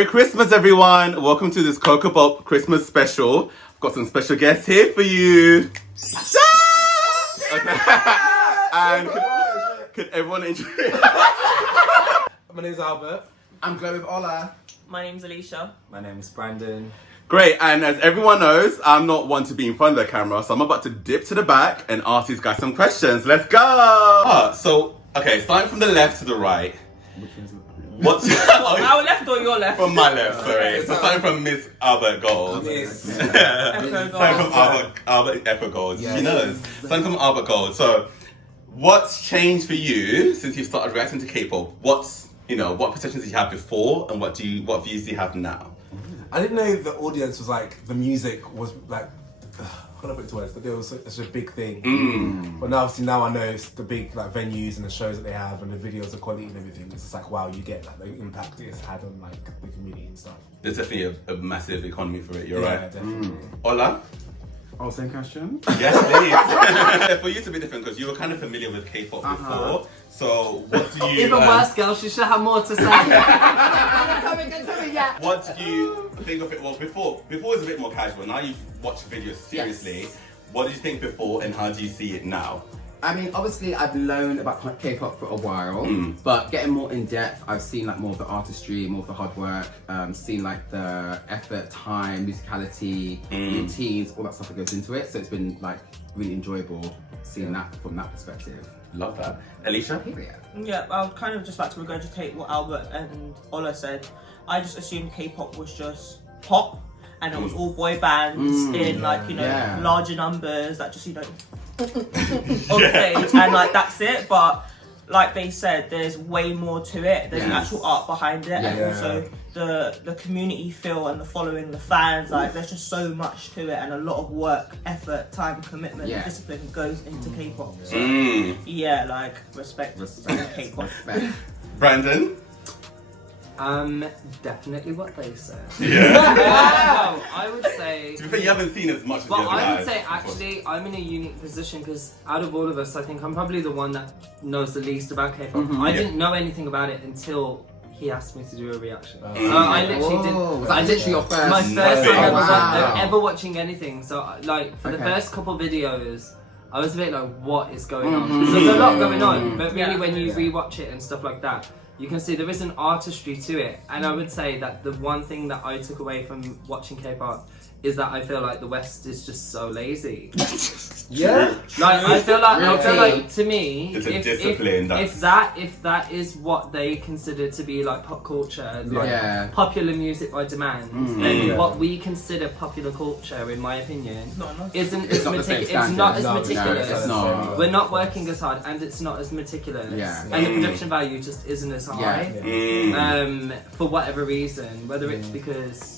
Merry Christmas, everyone! Welcome to this Kpop Christmas special. I've got some special guests here for you. Okay. And could everyone introduce? My name's Albert. I'm Glow with Ola. My name's Alicia. My name is Brandon. Great, and as everyone knows, I'm not one to be in front of the camera, so I'm about to dip to the back and ask these guys some questions. Let's go! Okay, starting from the left to the right. What's Our left or your left? From my left, sorry. So starting from Miss Albert Gold. Starting from Albert Echo Gold. Yes. She knows. Starting from Albert Gold. So, what's changed for you since you started reacting to K-pop? What perceptions did you have before, and what views do you have now? I didn't know the audience was like, the music was like, I can't put it to words, but it was such a big thing. But now, obviously, now I know it's the big like venues and the shows that they have and the videos, the quality and everything. It's just like, wow, you get like the impact it's had on like the community and stuff. There's definitely a massive economy for it. You're Yeah, right. definitely. Ola? Oh, same question? Yes, please. For you to be different, because you were kind of familiar with K-pop before. So, what do you? Even worse, girl. She should have more to say. What do you think of it? Well, before it was a bit more casual. Now you've watched videos seriously. Yes. What did you think before, and how do you see it now? I mean, obviously, I've known about K-pop for a while, but getting more in depth, I've seen like more of the artistry, more of the hard work, seen like the effort, time, musicality, routines, all that stuff that goes into it. So it's been like really enjoyable seeing that from that perspective. Love that. Alicia? Yeah, I would kind of just like to regurgitate what Albert and Ola said. I just assumed K-pop was just pop, and it was all boy bands in like, larger numbers, that just, on stage, and like that's it. But like they said, there's way more to it. There's an actual art behind it, and also the community feel and the following, the fans. Like there's just so much to it, and a lot of work, effort, time, commitment, and discipline goes into K-pop. So yeah, like respect to K-pop. Brandon? Definitely what they said. Yeah. No, I would say. To be fair, you haven't seen as much as the But other I guys. would say actually, I'm in a unique position because out of all of us, I think I'm probably the one that knows the least about K-pop. I didn't know anything about it until he asked me to do a reaction. So I literally did. Was that literally your first? My first time Wow. ever watching anything. So like for the first couple videos, I was a bit like, what is going on? Because there's a lot going on, but really when you rewatch it and stuff like that, you can see there is an artistry to it. And I would say that the one thing that I took away from watching K-pop is that I feel like the West is just so lazy. Like I feel like to me, It's a discipline, if that is what they consider to be like pop culture, like popular music by demand, then what we consider popular culture, in my opinion, isn't as meticulous. We're not working as hard, and it's not as meticulous. And the production value just isn't as high. For whatever reason, whether it's because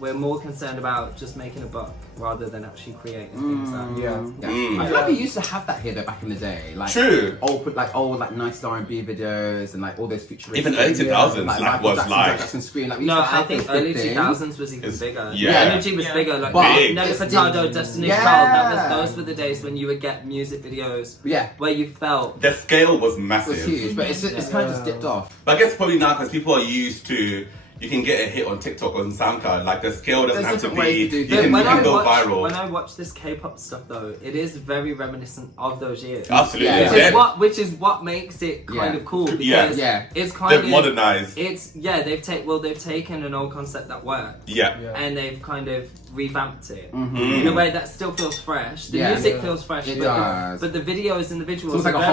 we're more concerned about just making a buck rather than actually creating things that. I feel like we used to have that here though back in the day. Like True. Old nice R&B videos and like all those futuristic. Even early 2000s Jackson Screen. Like, we used to have I think those early things. 2000s was even bigger. Yeah. The energy was bigger. Like Big. Nelly Furtado, Destiny's Child. Those were the days when you would get music videos where you felt the scale was It massive. was huge, but it's kind of just dipped off. But I guess probably now because people are used to, you can get a hit on TikTok or on SoundCloud. Like the scale doesn't have to be. You can go viral. When I watch this K-pop stuff though, it is very reminiscent of those years. Absolutely. Which is what makes it kind of cool because it's kind they've of modernized. They've taken an old concept that worked. And they've kind of revamped it in a way that still feels fresh. The music feels fresh, but the videos and the visuals like are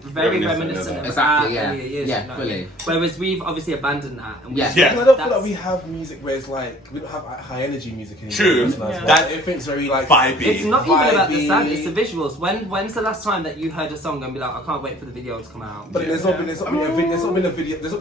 very reminiscent of earlier years. Fully. Whereas we've obviously abandoned that. And I don't feel like we have music where it's like, we don't have high energy music anymore. True. Everything's very like vibey. It's not even about the sound, it's the visuals. When's the last time that you heard a song and be like, I can't wait for the video to come out? But there's not been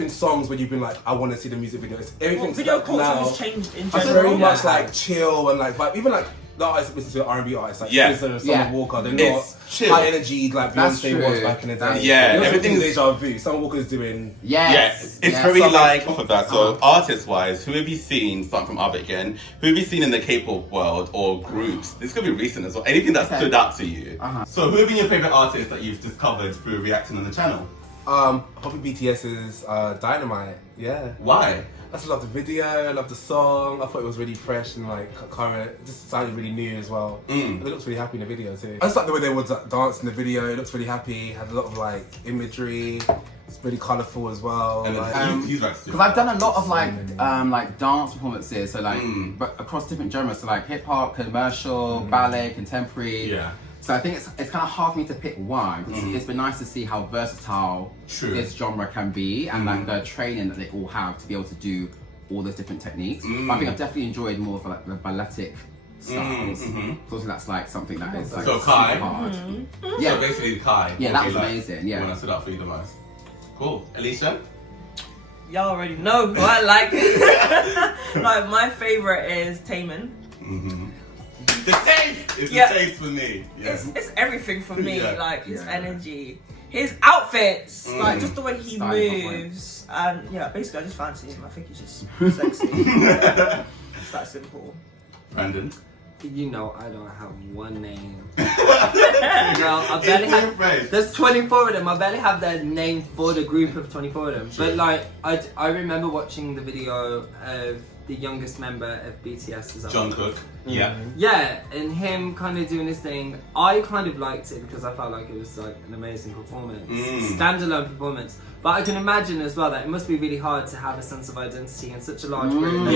songs where you've been like, I want to see the music video. Everything's Video culture has changed in general. It's very much like chill and like vibe. Even like the artists listen to R&B artists like SZA and Summer Walker. They're not chill. high energy like Beyonce was back in the day. Everything's deja vu. Summer Walker's doing. It's very like off of that. So artist-wise, who have you seen? Starting from Albert again. Who have you seen in the K-pop world or groups? This could be recent as well. Anything that stood out to you. So who have been your favorite artists that you've discovered through reacting on the channel? Probably BTS's Dynamite. Yeah. Why? I just love the video, I love the song. I thought it was really fresh and like current. It just sounded really new as well. They looked really happy in the video too. I just like the way they would dance in the video. It looks really happy. Had a lot of like imagery. It's really colourful as well. And he's like, because I've done a lot of like dance performances, so like but across different genres, so like hip hop, commercial, ballet, contemporary. Yeah. So I think it's kind of hard for me to pick one. It's been nice to see how versatile this genre can be, and like the training that they all have to be able to do all those different techniques. But I think I've definitely enjoyed more of like the balletic styles. So that's like something that is like so Kai. hard. Yeah. So basically Kai. Yeah, that was amazing. Yeah. When I stood out for you the most. Cool. Alicia? Y'all already know what I like. Like my favorite is Taemin. The taste is the taste for me. Yeah. It's everything for me. Like his energy, his outfits, like just the way he moves, and basically I just fancy him. I think he's just sexy. It's that simple. Brandon? You know, I don't have one name. I barely have. There's 24 of them. I barely have their name for the group of 24 of them. But like, I remember watching the video of the youngest member of BTS, Jungkook. Yeah. Yeah, and him kind of doing his thing. I kind of liked it because I felt like it was like an amazing performance, standalone performance. But I can imagine as well that it must be really hard to have a sense of identity in such a large group.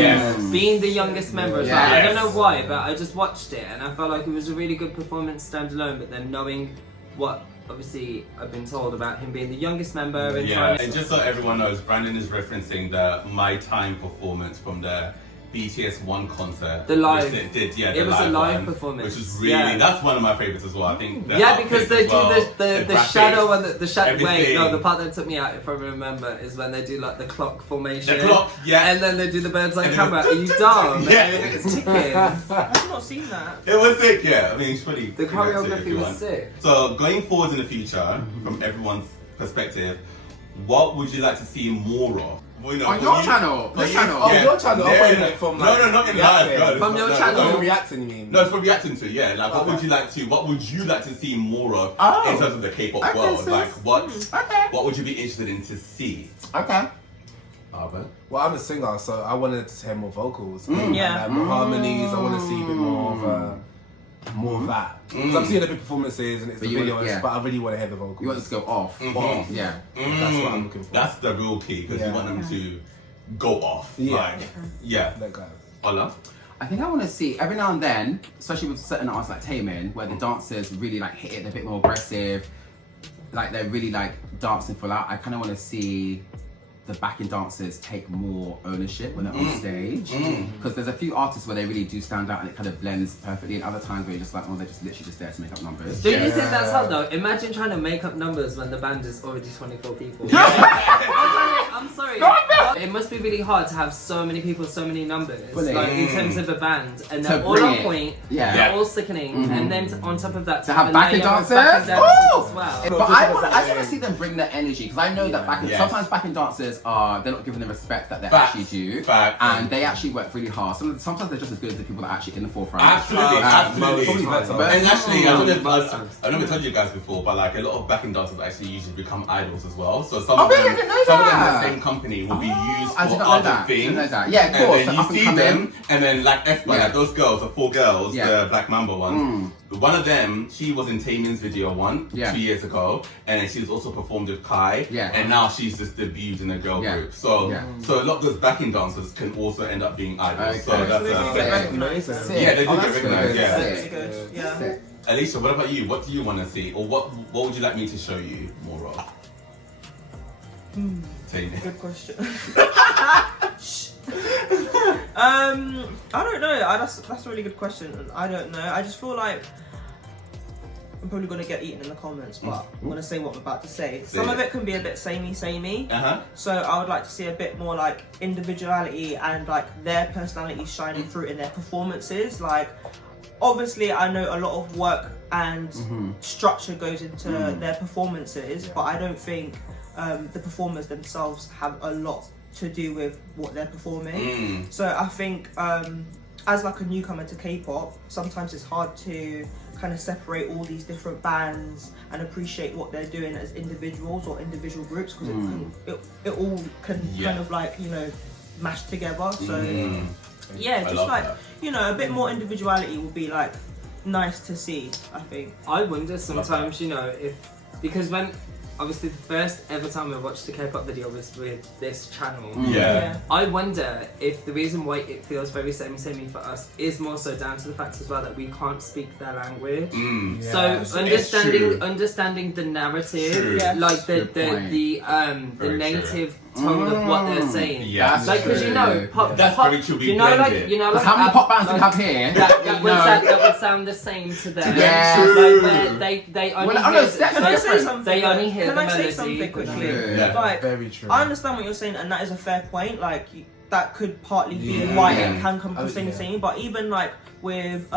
Being the youngest member as well. I don't know why, but I just watched it and I felt like it was a really good performance standalone. But then knowing what obviously I've been told about him being the youngest member and and just so everyone knows, Brandon is referencing the My Time performance from the BTS One concert. The live. Which they did, it was a live one, performance. Which is really, that's one of my favorites as well. I think. Because they do the shadow and the shadow. Everything. Wait, no, the part that took me out, if I remember, is when they do like the clock formation. The clock, and then they do the bird's eye camera. Are you dumb? It's ticking. I've not seen that. It was sick, I mean, it's pretty. The choreography was sick. So going forward in the future, from everyone's perspective, what would you like to see more of? Well, on your channel. Your channel. Oh, your channel. From like, no, not in live. No, from your channel. From reacting, you mean? No, it's from reacting to. Yeah, like what would you like to see more of in terms of the K-pop world? Sis. Like what would you be interested in to see? Okay. Albert? Well, I'm a singer, so I wanted to hear more vocals. Yeah. More harmonies. I want to see a bit more of that. Because I'm seeing the big performances and it's the videos, but I really want to hear the vocals. You want it to go off. Yeah. That's what I'm looking for. That's the real key, because you want them to go off. Like, That guy. Ola? I think I want to see every now and then, especially with certain artists like Taemin, where the dancers really like hit it a bit more aggressive, like they're really like dancing full out. I kind of want to see the backing dancers take more ownership when they're on stage, because there's a few artists where they really do stand out and it kind of blends perfectly, and other times where you're just like, oh, they're just literally just there to make up numbers. Do you think that's hard though? Imagine trying to make up numbers when the band is already 24 people. I'm sorry. It must be really hard to have so many people, so many numbers, like in terms of a band, and they're all on point, they're all sickening, and then on top of that, to have backing dancers as well. But I just want to see them bring their energy, because I know that sometimes backing dancers they're not given the respect that they actually do, and they actually work really hard. Sometimes they're just as good as the people that are actually in the forefront. Absolutely. And actually, I never told you guys before, but like a lot of backing dancers actually usually become idols as well. So some of them in the same company will be used for other things. Yeah, of course. And then you see them, and then like like those girls, the 4 girls, the Black Mamba ones. One of them, she was in Taemin's video 2 years ago, and she was also performed with Kai, and now she's just debuted in a girl group. So a lot of those backing dancers can also end up being idols. So that's they do get recognized. they do get recognized. That's good. Yeah. Alicia, what about you? What do you want to see, or what would you like me to show you more of? Good question. I don't know. That's a really good question. I don't know. I just feel like I'm probably gonna get eaten in the comments, but I'm gonna say what I'm about to say. Some of it can be a bit samey. So I would like to see a bit more like individuality and like their personality shining through in their performances. Like, obviously, I know a lot of work and structure goes into their performances, but I don't think the performers themselves have a lot to do with what they're performing. So I think as like a newcomer to K-pop, sometimes it's hard to kind of separate all these different bands and appreciate what they're doing as individuals or individual groups, because it all can kind of like, you know, mash together. So yeah, just like that. You know, a bit more individuality would be like nice to see, I think. I wonder sometimes, you know, if, because when obviously the first ever time I watched a K-pop video was with this channel. Yeah. I wonder if the reason why it feels very samey for us is more so down to the fact as well that we can't speak their language. So understanding the narrative, like the native tone of what they're saying. Yeah, like, because you know, that's very true. You know, like how many pop bands do we have here? That would sound the same to them. Yeah, like they only Can I say something? They only hear Can the I say melody. something quickly? Yeah. Like, very true. I understand what you're saying, and that is a fair point. Like, that could partly be why it can come across singing. But even like with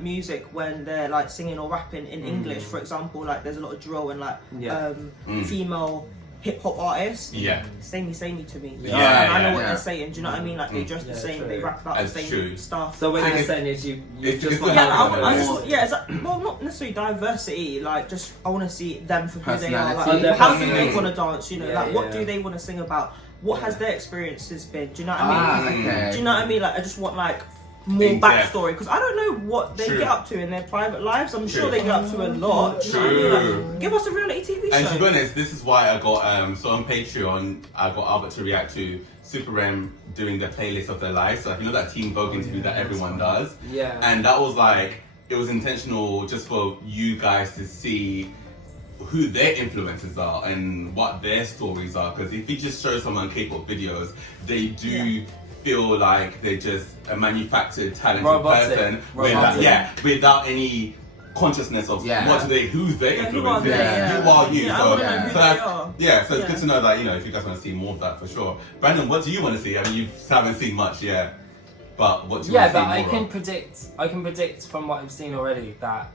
music, when they're like singing or rapping in English, for example, like there's a lot of drill and like female hip hop artists. Samey to me. I know what they're saying. Do you know what I mean? Like they dress the same, they rap about the same stuff. So what you're saying is you just want it's like, well, not necessarily diversity. Like, just I want to see them for who they are. Like, how do they want to dance? You know, like what do they want to sing about? What has their experiences been? Do you know what I mean? Do you know what I mean? Like, I just want like more backstory, because I don't know what they get up to in their private lives. I'm sure they get up to a lot. Do you know what I mean? Like, give us a reality TV show. And to be honest, this is why I got so on Patreon I got Albert to react to Super M doing their playlist of their lives. So like, you know that Team Vogue interview that everyone does? Yeah. And that was like, it was intentional just for you guys to see who their influences are and what their stories are. Because if you just show someone K-pop videos, they do feel like they're just a manufactured, talented person without any consciousness of who's their influence, who are you? So it's good to know that, you know, if you guys want to see more of that, for sure. Brandon, what do you want to see? I mean, you haven't seen much yet, but what do you want to see more I can predict from what I've seen already that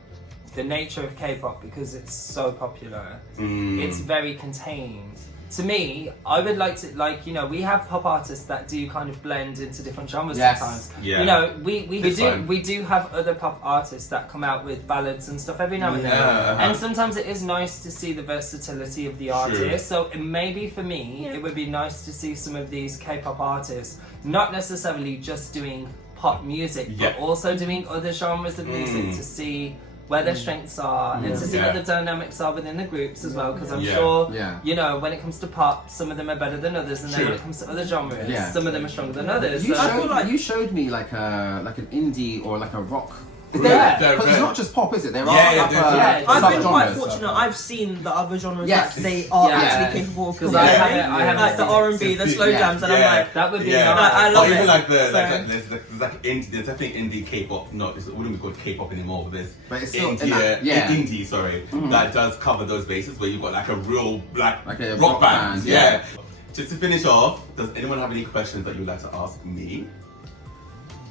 the nature of K-pop, because it's so popular, it's very contained. To me, I would like to, like, you know, we have pop artists that do kind of blend into different genres sometimes. You know, we do have other pop artists that come out with ballads and stuff every now and then. And sometimes it is nice to see the versatility of the artist. So maybe for me, it would be nice to see some of these K-pop artists not necessarily just doing pop music, but also doing other genres of music to see where their strengths are and to see what the dynamics are within the groups as well, because I'm sure, you know, when it comes to pop, some of them are better than others, and then when it comes to other genres, some of them are stronger than others. You showed me like an indie or like a rock. But it's not just pop, is it? There are I've been quite fortunate. I've seen the other genres that they are actually capable of. Because I have like the R&B, the slow jams, and I'm like, that would be. I love it. Even like there's definitely indie K-pop. No, it wouldn't be called K-pop anymore. But it's still indie. Sorry, that does cover those bases where you've got like a real like a rock band. Just to finish off, does anyone have any questions that you'd like to ask me?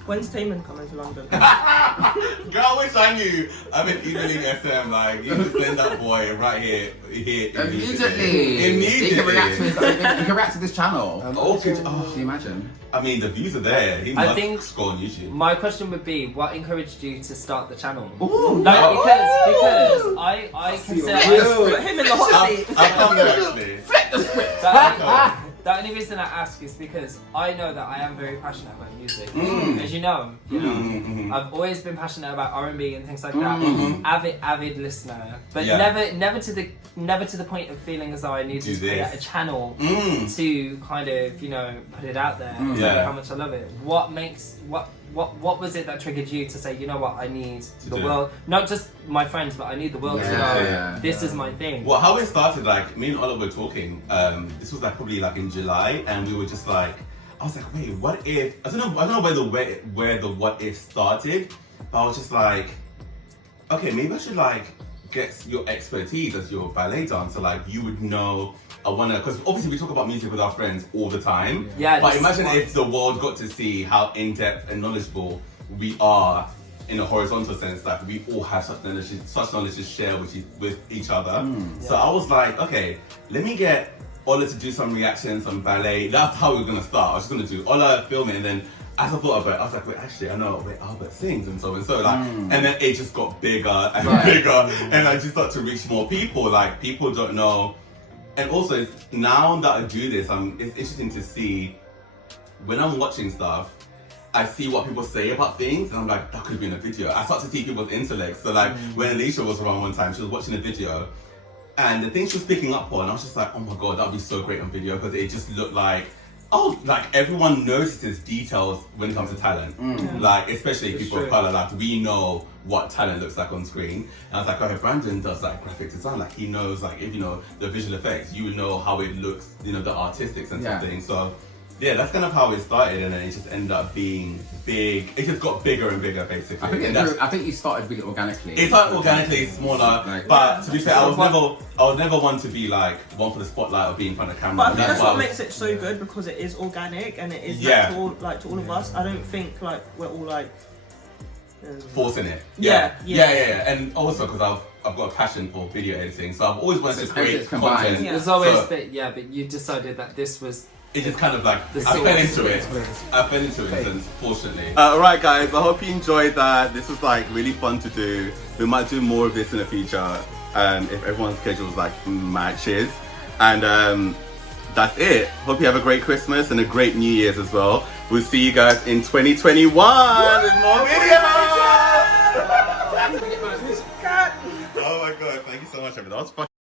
When's Taman coming to London? Girl, I wish I knew. I'm in Evening SM, like, you just send that boy right here immediately. He can react to this channel. Can you imagine? I mean, the views are there. He must score on YouTube. My question would be, what encouraged you to start the channel? Like, because I consider... Put him in the hot seat. I'll come there, actually. Flip the script! The only reason I ask is because I know that I am very passionate about music. As you know, I've always been passionate about R&B and things like that. Avid listener, but never to the point of feeling as though I needed to create a channel to kind of, you know, put it out there and say how much I love it. What was it that triggered you to say, you know what, I need the world, not just my friends, but I need the world to know this is my thing. Well, how it started, like, me and Oliver were talking, this was like probably like in July, and we were just like, I was like, wait, what if, I don't know where the what if started, but I was just like, okay, maybe I should like get your expertise as your ballet dancer, like you would know. I wanna, because obviously we talk about music with our friends all the time. But imagine if the world got to see how in-depth and knowledgeable we are in a horizontal sense, that we all have such knowledge to share with each other. So I was like, okay, let me get Ola to do some reactions, some ballet. That's how we were gonna start. I was just gonna do Ola filming, and then as I thought about it, I was like, wait, actually, I know, wait, Albert sings and so, like, and then it just got bigger and bigger, and I just started to reach more people. Like, people don't know, and also now that I do this, it's interesting to see when I'm watching stuff. I see what people say about things, and I'm like, that could be in a video. I start to see people's intellect. So like, when Alicia was around one time, she was watching a video, and the thing she was picking up on, I was just like, oh my god, that'd be so great on video, because it just looked like, oh, like everyone notices details when it comes to talent. Like, especially people of color, like we know what talent looks like on screen. And I was like, okay, Brandon does like graphic design, like he knows, like, if you know the visual effects, you would know how it looks, you know, the artistics and something. So yeah, that's kind of how it started, and then it just ended up being big. It just got bigger and bigger, basically. I think you started really organically. It started organically, smaller, but to be fair, I was never one to be like one for the spotlight or be in front of camera. But I think that's what makes it so good, because it is organic and it is natural, like to all of us. I don't think like we're all like forcing it. Yeah. And also because I've got a passion for video editing, so I've always wanted to create content. There's always but you decided that this was. It just kind of like, I fell into it, unfortunately. Alright guys, I hope you enjoyed that. This was like really fun to do. We might do more of this in the future, if everyone's schedules like matches. And that's it. Hope you have a great Christmas and a great New Year's as well. We'll see you guys in 2021.